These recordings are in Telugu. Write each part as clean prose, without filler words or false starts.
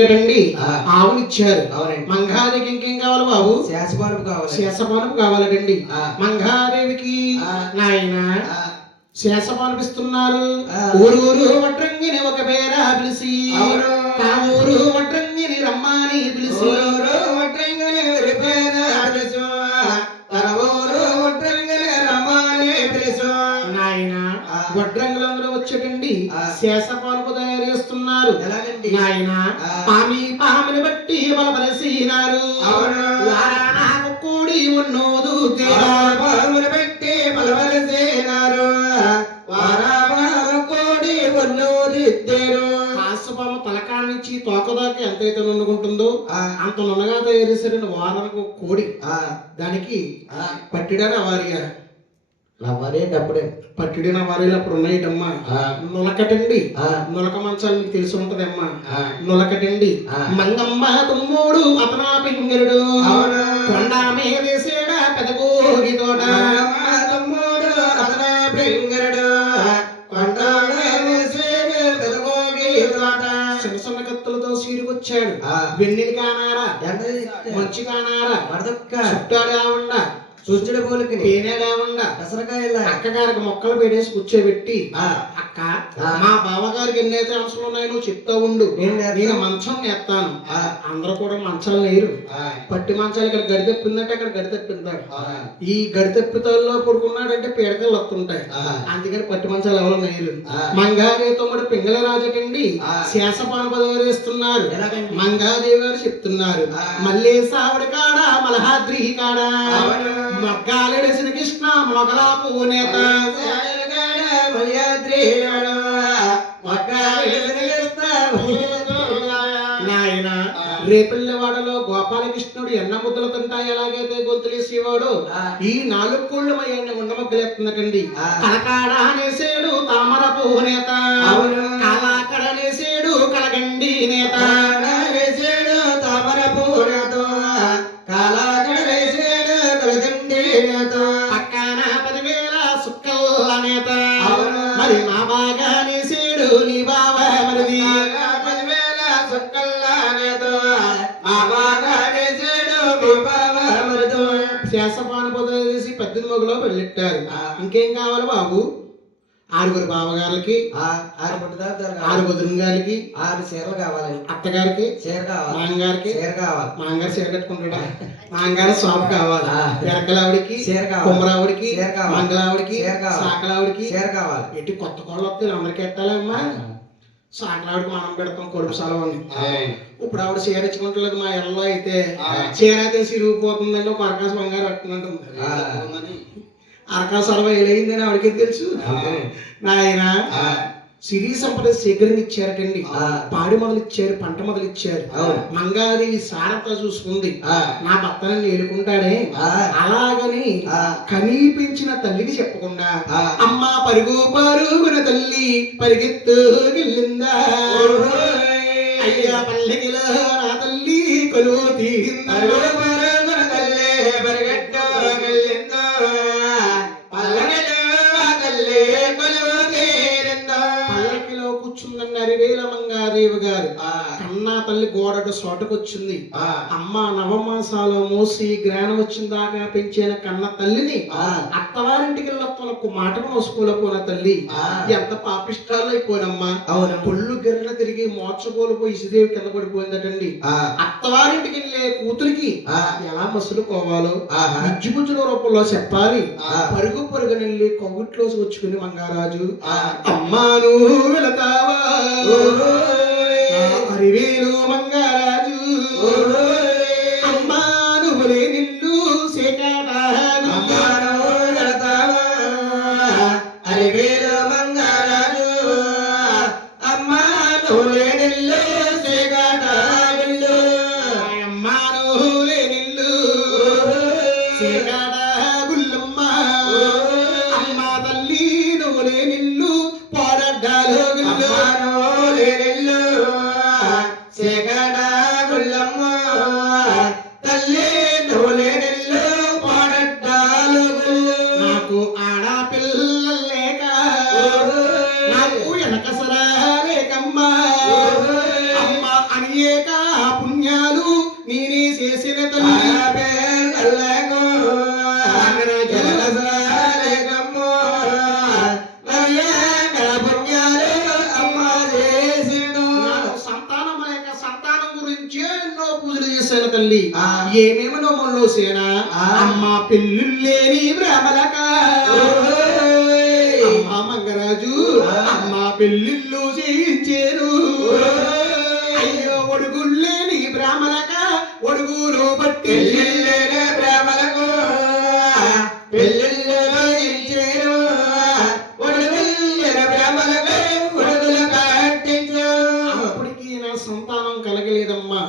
కదండి ఆవునిచ్చారు. మంగాదేవికి ఇంకేం కావాలి బాబు? శేషపానుపు కావాలి. శేషపానుపు కావాలటండి. మంగాదేవికి నాయన శేషపానుపిస్తున్నారు. ఊరూరు వడ్రంగిని ఒక పేర పిలిచి ఆ ఊరు వడ్రంగిని రమ్మని పిలిచి నాయన వడ్రంగులందరూ వచ్చేటండి శేషపానుపు తయారు చేస్తున్నారు. నాయన పామిని బట్టి బలపరిసినారు. వారాణకు కూడి ఉన్నోదు పాముని బట్టి బలపరిసినారు. వారాణకోడి ఉన్నోది కాసుపాము తలకాడ నుంచి తోకదాకా ఎంతైతే నుండుకుంటుందో అంత నున్నగా తయారు చేశారండి. వారానికి కోడి దానికి పట్టిడని అవారిగా పట్టిడిన వారీలు అప్పుడు ఉన్నాయిటమ్మా. నులకటండి నులక మంచాలు మీకు తెలిసి ఉంటదమ్మా. నులకటండి మంగమ్మ తుమ్మోడు అతనా పింగరుడు కొండ మీదేసేడ పెదగోగి తోట తమ్ముడు అతనా పింగరుడు కొండ పెదగోగి తోట చిన్న చిన్న కత్తులతో సీరుకొచ్చాడు. వెన్నెలి కానారా మంచి కానారా చుట్టాడు కాకుండా చూచుడు పోలికి తేనేడాకుండా పెసరకాయల అక్కగారికి మొక్కలు పెట్టేసి కూర్చోబెట్టి అక్క మా బావగారికి ఎన్నైతే అంశాలు ఉన్నాయో నువ్వు చెప్తా ఉండు, నేను మంచం నేస్తాను. అందరూ కూడా మంచాలు నేరు. పట్టి మంచాలు ఇక్కడ గడి తెప్పిందంటే అక్కడ గడి తెప్పిందాడు. ఈ గడి తెప్పితల్లో పడుకున్నాడంటే పీడకలు వస్తుంటాయి. అందుకని పట్టి మంచాలు ఎవరు నేరు. మంగాదేవితో కూడా పింగళ రాజటండి శేషపాను పదవి వేస్తున్నారు. మంగాదేవి గారు చెప్తున్నారు మళ్ళీ సావుడి కాడ మలహాద్రి కాడ మొగ్గాలెడిసిన కృష్ణ మొగలా పూనేత నాయన రేపల్లెవాడలో గోపాలకృష్ణుడు ఎన్న ముద్దలు తింటా ఎలాగైతే గొంతులేసేవాడు ఈ 4 కోళ్ళు ఉండమగ్గలేస్తున్నటండి. కలకాడ అనేసేడు తామర పూనేత కలాకడ అనేసేడు కలగండి నేత తామర పూనేత కలాకడ వేసేడు కలగండి నేత పక్కన 10,000 సుక్కల నేత మరి మా బాగా అనేసేడు నీ బావ మరిది 10,000 సుక్కల నేత మా బాగా అనేసేడు మీ బావ మరిది శేషపాను పొదలు చేసి 18 మొగలో పెళ్ళెట్టారు. ఇంకేం కావాలి బాబు? 6 బావగారులకి 6 వదిన గారికి 6 చీరలు కావాలి. అత్తగారికి చీర కావాలి. మాంగారికి చీర కావాలి. మాంగారు చీర కట్టుకుంటాడా? మాంగారు షాప్ కావాలి. ఎరకలావిడికి చీర కావాలి. కుమ్మరావుడికి చీర కావాలి. మంగళావుడికి చీర కావాలి. సాకలావుడికి చీర కావాలి. ఎట్టి కొత్త కోళ్ళు వస్తే అందరికి ఎట్టాలమ్మా. సాకలావిడికి మనం పెడతాం కొడుపు సెలవు. ఇప్పుడు ఆవిడ చీర ఇచ్చుకుంటలేదు. మా ఎల్లో అయితే చీర అయితే సిరిగిపోతుందండి. ఒక అరకాశ బంగారు పట్టుకున్నట్టు అరకాసరవ ఏలైందని ఆవిడకి తెలుసు. నాయన సిరి సంపద శేఖరణ ఇచ్చారటండి. పాడి మొదలు ఇచ్చారు, పంట మొదలు ఇచ్చారు. మంగాదేవి సారత చూసుకుంది నా భర్తను ఏలుకుంటాడే అలాగని కనిపించిన తల్లికి చెప్పకుండా అమ్మ పరుగు పరుగున తల్లి పరిగెత్తు వెళ్ళిందా అయ్యా పల్లెకిలో నా తల్లి కొలువు తీరిందా తల్లి పరిగెత్తు వెళ్ళిందా పల్లకిలో కూర్చుందండి అరివేల మంగాదేవి గారు. కన్నా తల్లి గోడట సోటకొచ్చింది. అమ్మ నవమాసాలు మోసి జ్ఞానం వచ్చిన దాకా పెంచిన కన్న తల్లిని అత్తవారింటికి వెళ్ళొక్క మాటకు నోసుకోలేపోయిన తల్లి ఎంత పాపిష్టాలు అయిపోయినమ్మా. పొళ్ళు గిర్ర తిరిగి మోర్చకోలిపోయి ఇసుదేవి కింద పడిపోయిందటండి. అత్తవారింటికి వెళ్ళే కూతురికి ఎలా మసులుకోవాలో బుజ్జిబుజ్జుల రూపంలో చెప్పాలి. పరుగు పరుగునెళ్ళి కొవ్వుట్లోసి వచ్చుకుని మంగారాజు అమ్మాను వెళతావా అరివేలు మంగారాజు అమ్మాను నిల్లు సేకాట అరివేలు మంగారాజు అమ్మాను నిల్లు సేకాట అమ్మాను నిల్లు సేకాట గుల్లమ్మ అమ్మ తల్లి నువ్వు నిల్లు పోరడ్డాలు సేగడ గుల్లమ్మ తల్లి నువ్వులేనిల్లు పోరడ్డాలు నాకు ఆడపిల్ల లేక నాకు వెనకసరా లేకమ్మా అమ్మ అని అయ్యేక పుణ్యాలు నేనే చేసిన తల్లి సంతానం లేక సంతానం గురించి ఎన్నో పూజలు చేశాను తల్లి. ఏమేమి నోములు సేనా అమ్మ పెళ్ళిళ్ళేని బ్రాహ్మలక అమ్మ మంగరాజు అమ్మ పెళ్ళిళ్ళు చేయించేరు. అయ్యో ఒడుగుళ్ళేని బ్రాహ్మలక ఒడుగులు పట్టి బ్రాహ్మలకు పెళ్ళిళ్ళు చేయించేరు. బ్రాహ్మలకు ఒడుగులు కట్టించు. అప్పటికి నా సంతానం కలగలేదమ్మా.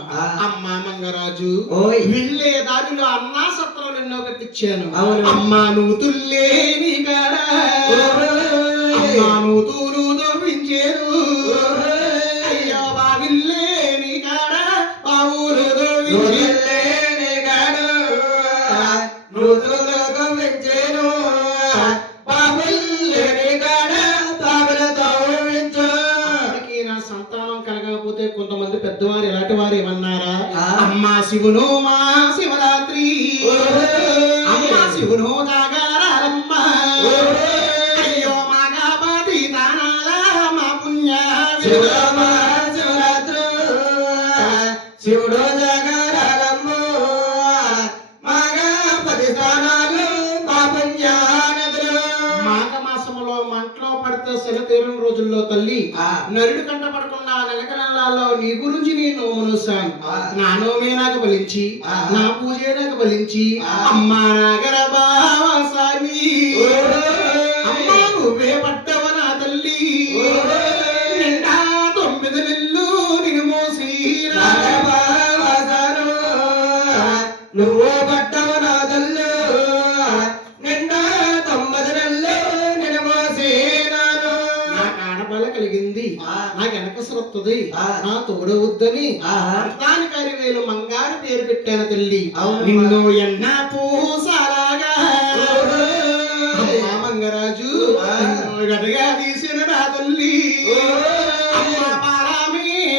అమ్మ మంగరాజు వెళ్ళే దారిలో అన్నా సత్రాలు ఎన్నో కట్టించాను. అమ్మా నువ్వు తుల్లేని కాడా అమ్మా నువ్వు తూరు దొవ్వించేరు. అయ్యో బావిల్లేని కాడా బావులు దొవ్వించేని కాడు నువ్వు తూరు దొవ్వించేరు. బావుల్లేని కాడా బావులు దొవ్వించు. నా సంతానం కలగకపోతే కొంతమంది పెద్దవారు ఎలాంటి వారు ఏమన్నారా? అమ్మా శివును మా శివరాత్రి అమ్మా శివును జాగారమ్మ. అయ్యో మాగాపతి దానాల మా పుణ్య శివరాత్రి శివుడు జాగారమ్మ. మాగాపతి దానాలు మా పుణ్యానదులు. మాఘ మాసములో మంటలో పడితే శని తీరం రోజుల్లో తల్లి నరుడు కంట పడకుండా నెలకలలో నీ గురించి నేను నోమునుసాను. నా నోమే నాకు బలించి నా పూజే నాకు బలించి అమ్మా నాగర బావసాని అమ్మా నువ్వే పట్టవ నా తల్లి. నిండా 9 నెలలు నిన్ను మోసి నువ్వు పట్టవ నా తల్లి. నిండా 9 నెలలు నిన్ను మోసి నాకు ఆడబల కలిగింది. నాకు వెనక సొత్తది నా తోడవద్దని దానికి 10,000 మంగారు పేరు పెట్టాను తల్లి. నిన్ను ఎన్న పూసలాగా మంగరాజు గదగా తీసిన నా తల్లి.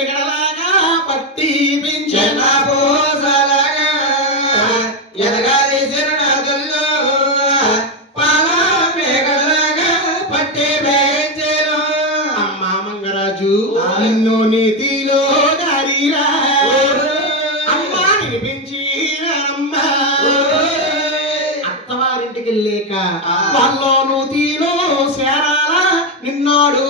గడలాగా పట్టి పెంచిన పూసలాగా ఎదగా తీసిన నా తల్లి. పాలమేగడలాగా పట్టి పెంచెను. అమ్మా మంగరాజు నిన్ను నీతిలో గారిరా అమ్మా వినిపించినమ్మా. అత్తవారింటికి వెళ్ళాక వాళ్ళు నూతిలో సేరాల నిన్నాడు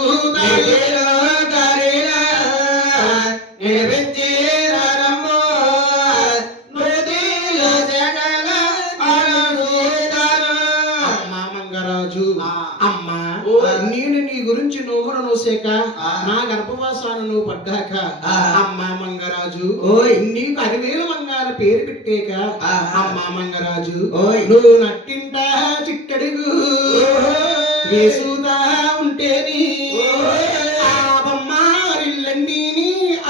మంగరాజు. అమ్మా నేను నీ గురించి నోమును నోసాక నా గర్భవాసాన్ని నువ్వు పడ్డాక అమ్మా మంగరాజు నీకు 10,000 మంగారు పేరు పెట్టాక అమ్మా మంగరాజు నువ్వు నట్టింట చిట్టడుగు వేసుదా ఉంటేని ఆ బొమ్మారిల్లన్నీ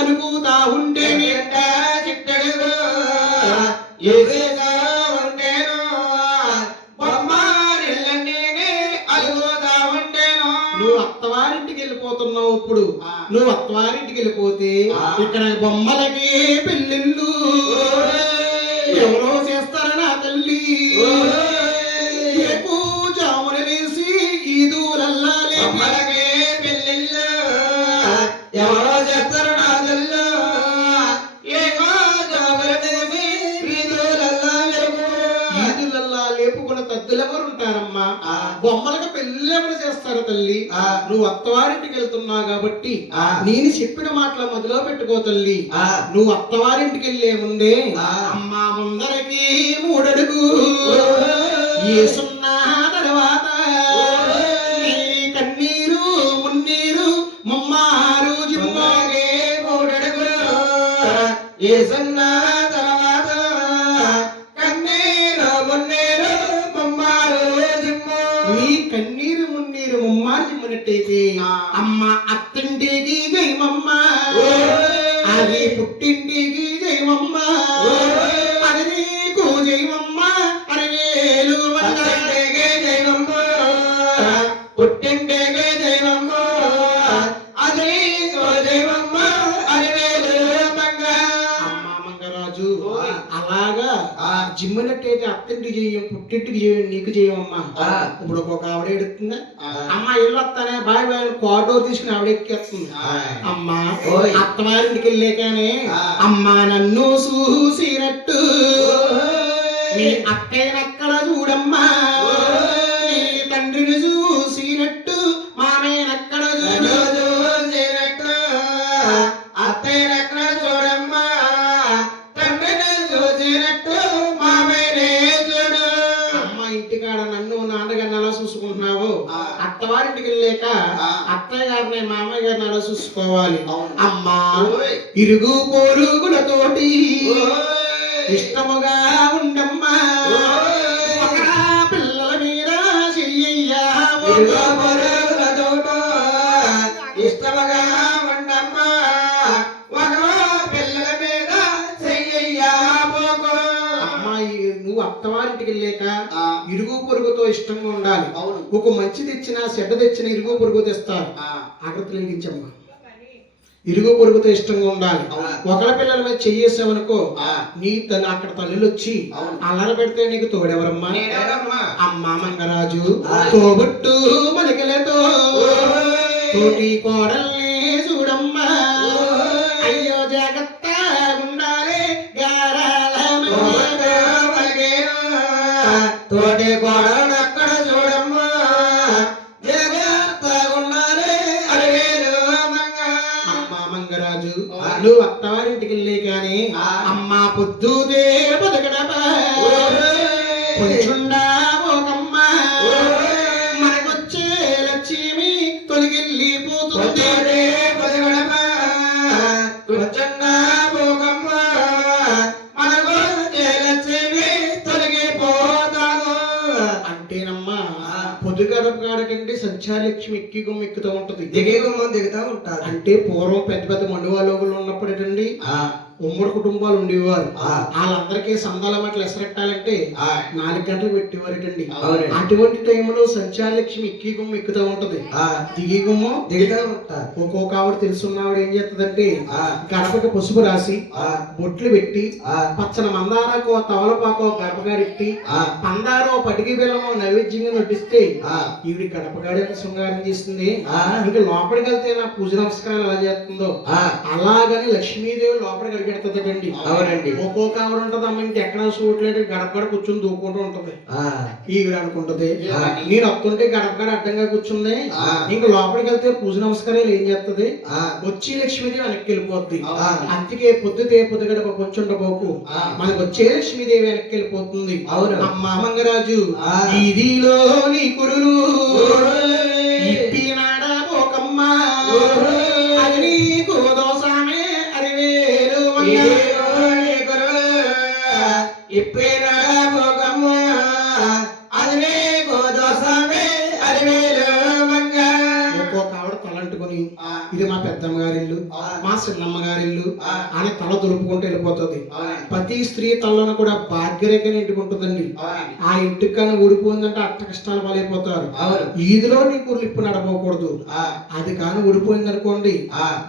అనుకుతా ఉంటేని చిట్టడుగు ఉంటేను బొమ్మారిల్లన్నీ అలుగుతా ఉంటేను. నువ్వు అత్తవారింటికి వెళ్ళిపోతున్నావు. ఇప్పుడు నువ్వు అత్తవారింటికి వెళ్ళిపోతే ఇక్కడ బొమ్మలకి పెళ్ళిళ్ళు ఎవరో చేస్తారా నా తల్లి. జామున వేసి ఈదులల్లా బొమ్మలకి పెళ్ళిళ్ళు ఎవరో చేస్తారు నా తల్లి. ఈదులల్లా లేపుకున్న తద్దులెవరు ఉంటారమ్మా? బొమ్మలకు పెళ్ళి ఎవరు చేస్తారు తల్లి? నువ్వు అత్తవారింటికి వెళ్తున్నావు కాబట్టి నేను చెప్పిన మాటలు మొదలు పెట్టుకో తల్లి. నువ్వు అత్తవారింటికి వెళ్ళే ముందే అమ్మా ముందరకి 3 అడుగు ఏసున్నా తర్వాత కన్నీరు మున్నీరు ముమ్మారు జిమ్మాగే 3 అడుగు ఏసున్నా తర్వాత కన్నీరు మున్నీరు ముమ్మారు జిమ్ము. నీ కన్నీరు మున్నీరు ముమ్మారు జిమ్మునట్టయితే అమ్మ అత్తింటికి జయమమ్మ, అది పుట్టింటికి జయమమ్మ, అది నీకు జయమమ్మ. 10,000 మంగారు జయమమ్మ, పుట్టింటికి జయమమ్మ, అది నీకు జయమమ్మ. 10,000 మంగారు అలాగా జిమ్మినట్టయితే అత్తింటికి చేయం పుట్టింటికి చేయం నీకు చేయమమ్మా. ఇప్పుడు ఒక ఆవిడ ఎడుతుందా అమ్మ ఇల్లు వస్తానే బాయ్ బాయ్ కోటో తీసుకుని ఆవిడ ఎక్కేస్తుంది. అమ్మా అత్తవారింటికి వెళ్ళాకనే అమ్మా నన్ను చూసినట్టు నీ అక్కయ్యనక్కడ చూడమ్మా, నీ తండ్రిని చూసినట్టు మామయ్యనక్కడ చూసినట్టు అత్తయ్యనక్కడ చూడమ్మా, తండ్రిని చూసినట్టు మామయ్యనే చూడు. అమ్మ ఇంటికాడ నన్ను నాన్నగారిని ఎలా చూసుకుంటున్నావు, అత్తవారింటికి వెళ్ళాక అత్తయ్య గారిని మామయ్య గారిని ఎలా చూసుకోవాలి. అమ్మా ఇరుగు పొరుగులతోటి ఇష్టముగా ఉండమ్మా, పిల్లల మీద చెయ్యయ్యా ఇష్టముగా ఉండమ్మా, పిల్లల మీద చెయ్యయ్యా. అమ్మాయి నువ్వు అత్తవారింటికి వెళ్ళాక ఇరుగు పొరుగుతో ఇష్టంగా ఉండాలి. ఒక మంచి తెచ్చినా చెడ్డ తెచ్చినా ఇరుగు పొరుగు తెస్తారు. ఆకృతి కలిగించమ్మా, ఇరుగు పొరుగుతో ఇష్టంగా ఉండాలి. ఒకళ్ళ పిల్లల మీద చెయ్యేసావనుకో నీ తల్లి అక్కడ తల్లులు వచ్చి అల్లర పెడితే నీకు తోడెవరమ్మా. అమ్మా మంగరాజు తోబుట్టు మలికలతో తోటి కోడల్ని చూడమ్మా, అయ్యో జాగ్రత్త ఉండాలి తోటి కోడలు అక్కడ చూడమ్మా, నువ్వు అత్తవారింటికి వెళ్ళే కానీ అమ్మా పొద్దుదే బతకడపా కొంచుండా ఒకమ్మా, మనకొచ్చే లక్ష్మి తొలగిల్లి పోతుంది బతకడపా కొంచుండా ఒకమ్మా, మనకొచ్చే లక్ష్మి తొలగిపోతాను అంటేనమ్మా. పొద్దుగడప కాడకంటే సంచారలక్ష్మి ఎక్కి గుమ్మ ఎక్కుతూ ఉంటది, దిగే గుమ్మ దిగుతా ఉంటారు. అంటే పూర్వం పెద్ద పెద్ద మండువాలోగులు ఉన్నప్పుడేటండి ఉమ్మడి కుటుంబాలు ఉండేవారు. వాళ్ళందరికీ సందాల మాటలు ఎసరెట్టాలంటే 4 గంటలు పెట్టేవారటండి. అటువంటి టైంలో సంచారలక్ష్మి ఎక్కి గుమ్మ ఎక్కుతూ ఉంటది, దిగి గుమ్మ దిగుతా ఉంటారు. ఒక్కొక్క ఆవిడ తెలుసున్నవాడు ఏం చేస్తుందంటే గడపకి పసుపు రాసి బొట్లు పెట్టి పచ్చని మందారాకో తవలపాకో గడపగారెట్టి పందారో పటికి బెల్లమో నైవేద్యంగా నటిస్తే ఈవిడి గడపగాడి శృంగారం చేస్తుంది. ఇంకా లోపలికి వెళ్తే నా పూజ నమస్కారాలు ఎలా చేస్తుందో అలాగని లక్ష్మీదేవి లోపలికి అడిగెడుతుందండి. అవునండి, ఒక్కొక్క ఆవిడ ఉంటది అమ్మ ఇంటి ఎక్కడ చూడలేదు గడపగడ కూర్చొని దూకుంటూ ఉంటది. ఈవిడ అనుకుంటది నేను వస్తుంటే గడపగడ అడ్డంగా కూర్చుంది, ఇంకా లోపలికి వెళ్తే పూజ నమస్కారాలు ఏం చేస్తుంది వచ్చి లక్ష్మీదేవి వెనక్కి వెళ్ళిపోద్ది. అందుకే పొద్దుతే పొద్దుగడప కొంచెండబోకు మనకు వచ్చే లక్ష్మీదేవి వెనక్కి వెళ్ళిపోతుంది. అమ్మ మంగరాజు వీధిలో నీ కురులు ఇప్పినాడా పోకమ్మా, అది నీకు దోసామే అరివేలు ఇప్పినాడా పోకమ్మా, అది నీకు దోసామే అరివేలు మంగ. ఒక్కొక్క ఆవిడ తలంటుకుని ఇది మా పెద్దమ్మ గారిల్లు మా చిన్నమ్మ గారిల్లు అని తల దులుపుకుంటూ వెళ్ళిపోతుంది. ప్రతి స్త్రీ తల్లను కూడా భాగ్యరేఖని ఇంటికుంటుందండి. ఆ ఇంటికి కానీ ఊడిపోయిందంటే అట్ట కష్టాలు పాలైపోతారు. ఈదిలో నీ కూరలు ఇప్పుడు నడపకూడదు, అది కానీ ఊడిపోయింది అనుకోండి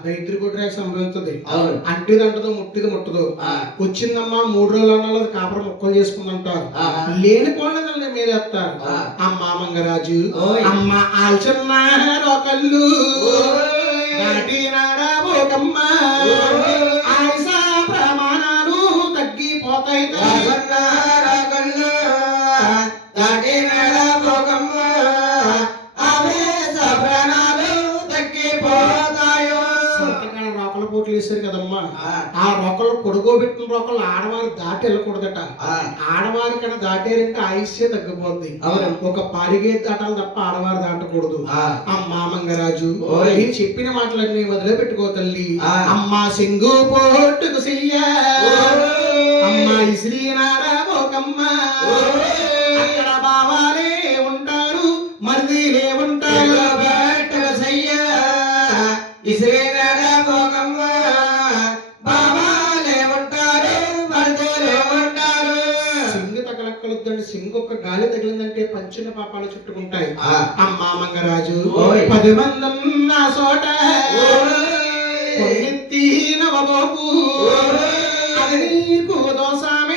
దరిద్ర కుట్రేక సంభవించదు. అంటిది అంటదో ముట్టిది ముట్టదు. వచ్చిందమ్మా 3 రోజులు అన్న కాపర ముక్కలు చేసుకుందంటారు, లేని కోళ్ళని మీరేస్తారు. అమ్మ మంగరాజు అమ్మ ఆల్చన్న రోకళ్ళు దాటినాడా పోకమ్మా, ఆయుష ప్రమాణాలు తగ్గిపోతాయి దాటినాడా పోకమ్మా, ఆవేశ ప్రాణాలు తగ్గిపోతాయో. సంతకాల రోకల పోట్లు వేశారు కదమ్మా, ఆ రోకలు పొడుగోబెట్టిన రోకలు ఆడవారు దాటి వెళ్ళకూడదట. ఆడవారి కన్నా దాటారంటే ఆయుష్యే తగ్గిపోద్ది. ఒక పాడిగే దాటాలి తప్ప ఆడవారు దాటకూడదు. అమ్మా మంగరాజు నేను చెప్పిన మాటలన్నీ వదిలే పెట్టుకో తల్లి. అమ్మా సింగు పోట్టుకు చెయ్య అమ్మా ఇసిరినారా పోకమ్మా, అక్కడ బావాలే ఉంటారు మరిదిలే ఉంటారు ఇసిరినారా పోకమ్మా, బావాలే ఉంటారు మరిదిలే ఉంటారు. సింగు తగలక్కలొద్దండి, సింగు ఒక్క గాలి తగిలిందంటే పంచిన పాపాలు చుట్టుకుంటాయి. అమ్మా మంగరాజు 10 మంది ఉన్న చోట కొన్నెత్తి నవబోకు, అది నీకు దోసామే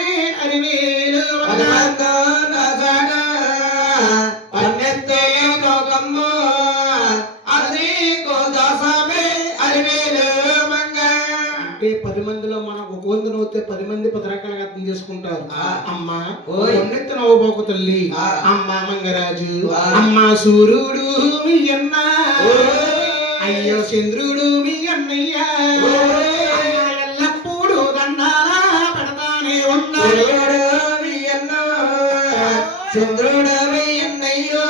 10 మందిలో మనం ఒక వంతు నవ్వుతే 10 మంది 10 రకాలుగా అర్థం చేసుకుంటారు. అమ్మ ఉన్నెత్తి నవ్వబోకు తల్లి, అమ్మ మంగరాజు, అమ్మ సూర్యుడు మీ అన్న, అయ్యో చంద్రుడు మీ అన్నయ్య, ఎల్లప్పుడు దండాల పెడతానే ఉన్నాడు మీ అన్న, చంద్రుడు మీ అన్నయ్యో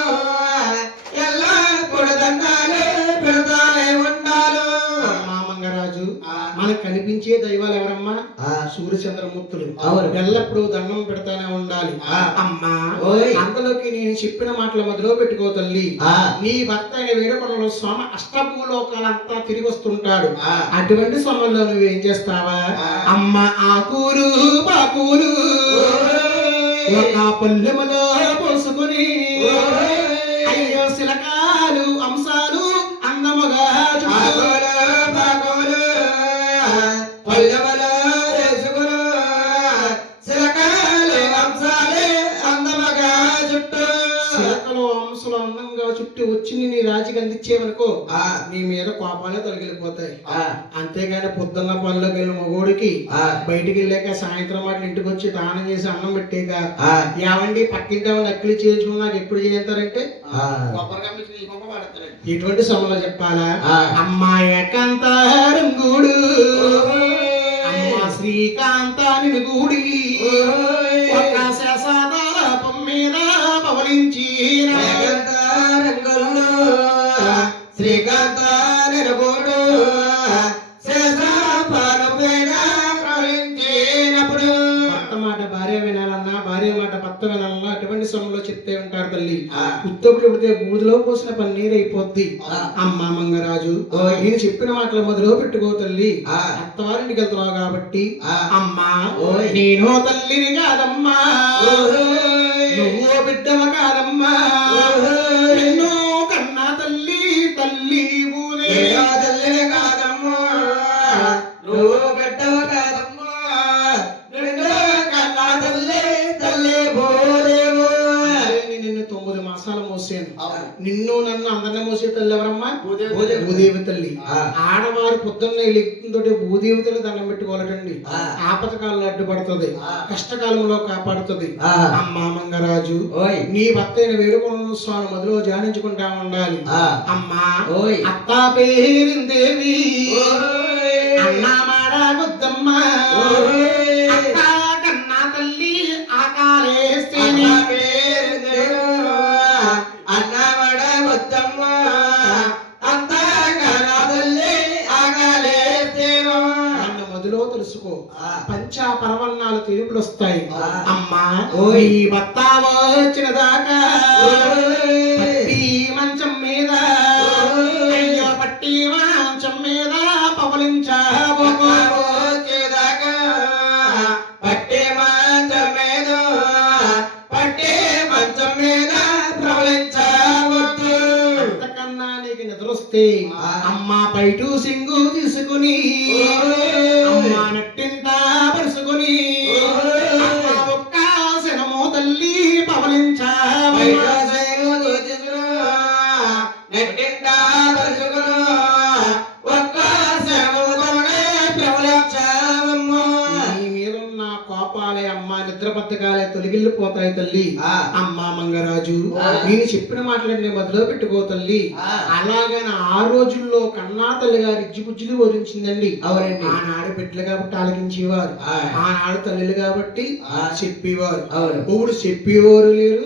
ఎల్లప్పుడు దండాలు పెడతానే ఉన్నాడు. అమ్మ మంగరాజు, మనకు కనిపించే దైవాలు ఎవరమ్మా? సూర్యచంద్రమూర్తులు. ఎల్లప్పుడూ దండం పెడతానే ఉండాలి. అమ్మా అందులోకి నేను చెప్పిన మాటల మధ్యలో పెట్టుకో తల్లి, నీ భర్త అయిన వేడుకొండలో స్వామ అష్టభూలోకాలంతా తిరిగి వస్తుంటాడు. అటువంటి సమయంలో నువ్వేం చేస్తావా? అమ్మ ఆకులు పాకులు ఒక పల్లెములో పోసుకుని, అయ్యో శిలకాలు అంశాలు అందముగా చుట్టూ వచ్చి నీ రాజుకి అందించేవనుకో నీ మీద కోపాలే తొలగిపోతాయి. అంతేగాని పొద్దున్న పనిలోకి వెళ్ళిన మగోడికి బయటికి వెళ్ళాక సాయంత్రం వాటి ఇంటికి వచ్చి దానం చేసి అన్నం పెట్టాక ఏమండి పక్కింటి నక్కులు చేయించుకుని నాకు ఎప్పుడు చేస్తారంటే ఇటువంటి సమయంలో చెప్పాలా? అమ్మాయి ఏకాంత రంగుడు, అమ్మ శ్రీకాంత నినుగూడి, ఒక శేషాదళపం మీద పవలించి రంగుల్లో శ్రీకాంత నినుగూడు శేషాపాలం మీద పవలించినప్పుడు భర్త మాట భార్య వినాలన్నా, భార్య మాట భర్త వినాలన్నా అటువంటి సమయంలో చెప్తే ఉంటారు తల్లి. ఉత్తప్పుడు పుడితే బూదిలో పోసిన పన్నీరు అయిపోద్ది. అమ్మ మంగరాజు, నేను చెప్పిన మాటల మొదలు పెట్టుకో తల్లి. అత్తవారింటికి వెళ్తున్నావు కాబట్టి అమ్మా నేను తల్లిని కాదమ్మా, నువ్వు బిడ్డవ కాదమ్మా, ఎన్నో కన్నా తల్లి తల్లి ఊరే తల్లిని కాదమ్మా, నువ్వు బిడ్డవ కాదమ్మా, నిన్ను కన్నా తల్లి తల్లి ఊరేవు. నిన్ను 9 మాసాలు మోసాను, నిన్ను నన్ను అందరినీ మోసే తల్లి ఎవరమ్మా? భూదేవి తల్లి. ఆడవారు పొద్దున్నే లెక్కితో భూదేవి తల్లి దండం పెట్టుకోవాలటండి. ఆపదకాలంలో అడ్డుపడుతుంది, కష్టకాలంలో కాపాడుతుంది. అమ్మ మంగరాజు, నీ భర్త అయిన వేడుకొండల స్వామి మొదలు ధ్యానించుకుంటా ఉండాలి. అమ్మా అత్త పేరిందేవి, అన్నా మాడ వద్దమ్మ, అత్త కన్నా తల్లి ఆకాలేస్తే అన్నమడ వద్దమ్మ, అంత కనాదల్లే ఆగాలేస్తేనో అన్న మొదలో తెలుసుకో. పంచా పరవన్నాలు తిరుగులు వస్తాయి. అమ్మా ఈ భర్త వచ్చిన దాకా పట్టి మంచం మీద, అయ్యో పట్టి మంచం మీద పవలించబోచేదాకా, పట్టి మంచం మీద పట్టి మంచం మీద ప్రవలించవద్దు. అంతకన్నా నీకు నిద్రొస్తే అమ్మ పైటు సింగు తీసుకుని, అమ్మ నట్టింట పరుసుకుని, ఒక్క శనమో తల్లి పవలించవై నట్టింట పరుసుకుని, ఒక్క శనమో తల్లి ప్రవలించవమ్మ. నీ మీదున్న కోపాలే అమ్మ నిద్ర పథకాలే తొలగిల్లిపోతాయి తల్లి. అమ్మ మంగరాజు, నేను చెప్పిన మాటలన్నీ మొదలు పెట్టుకో తల్లి. అలాగని ఆ రోజుల్లో కన్నా తల్లి గారి ఇజ్జిపుజ్జిలు బోధించిందండి. ఆనాడు బిడ్డలు కాబట్టి ఆలకించేవారు, ఆనాడు తల్లిలు కాబట్టి చెప్పేవారు. ఇప్పుడు చెప్పేవారు లేరు,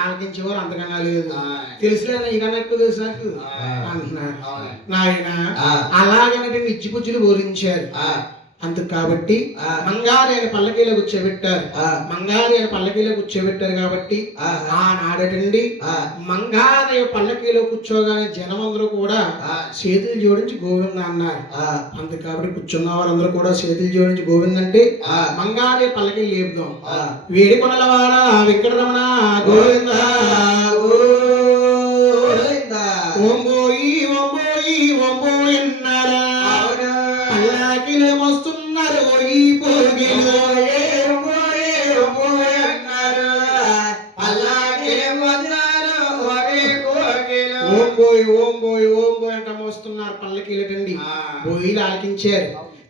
ఆలకించేవారు అంతకన్నా లేదు. తెలిసినా ఇకన్నా ఎక్కువ తెలుసు నాకు అంటున్నారు నాయన. అలాగనంటే ఇజ్జిపుజ్జిలు బోధించారు. అందుకు కాబట్టి మంగారి అని పల్లకీలో కూర్చోబెట్టారు. మంగారి అని పల్లకీలో కూర్చోబెట్టారు కాబట్టి ఆనాడటండి మంగారి పల్లకీలో కూర్చోగానే జనం అందరూ కూడా చేతులు జోడించి గోవింద అన్నారు. అందుకు కాబట్టి కూర్చున్న వారందరూ కూడా చేతులు జోడించి గోవింద అంటే మంగారి పల్లకీ లేపుదాం. వేడికొండలవాడ వెంకటరమణ గోవింద గోవింద, ఓంబోయి ఓంబోయి ఓంబోయి అన్నారా. పల్లకీలో మస్తున్నారు ఓయి పోగిలో ఓం బోయ్ ఓం బోయ్ ఓం బోయ్ అంట మోస్తున్నారు పల్లకీలటండి. బోయిలు ఆలకించారు.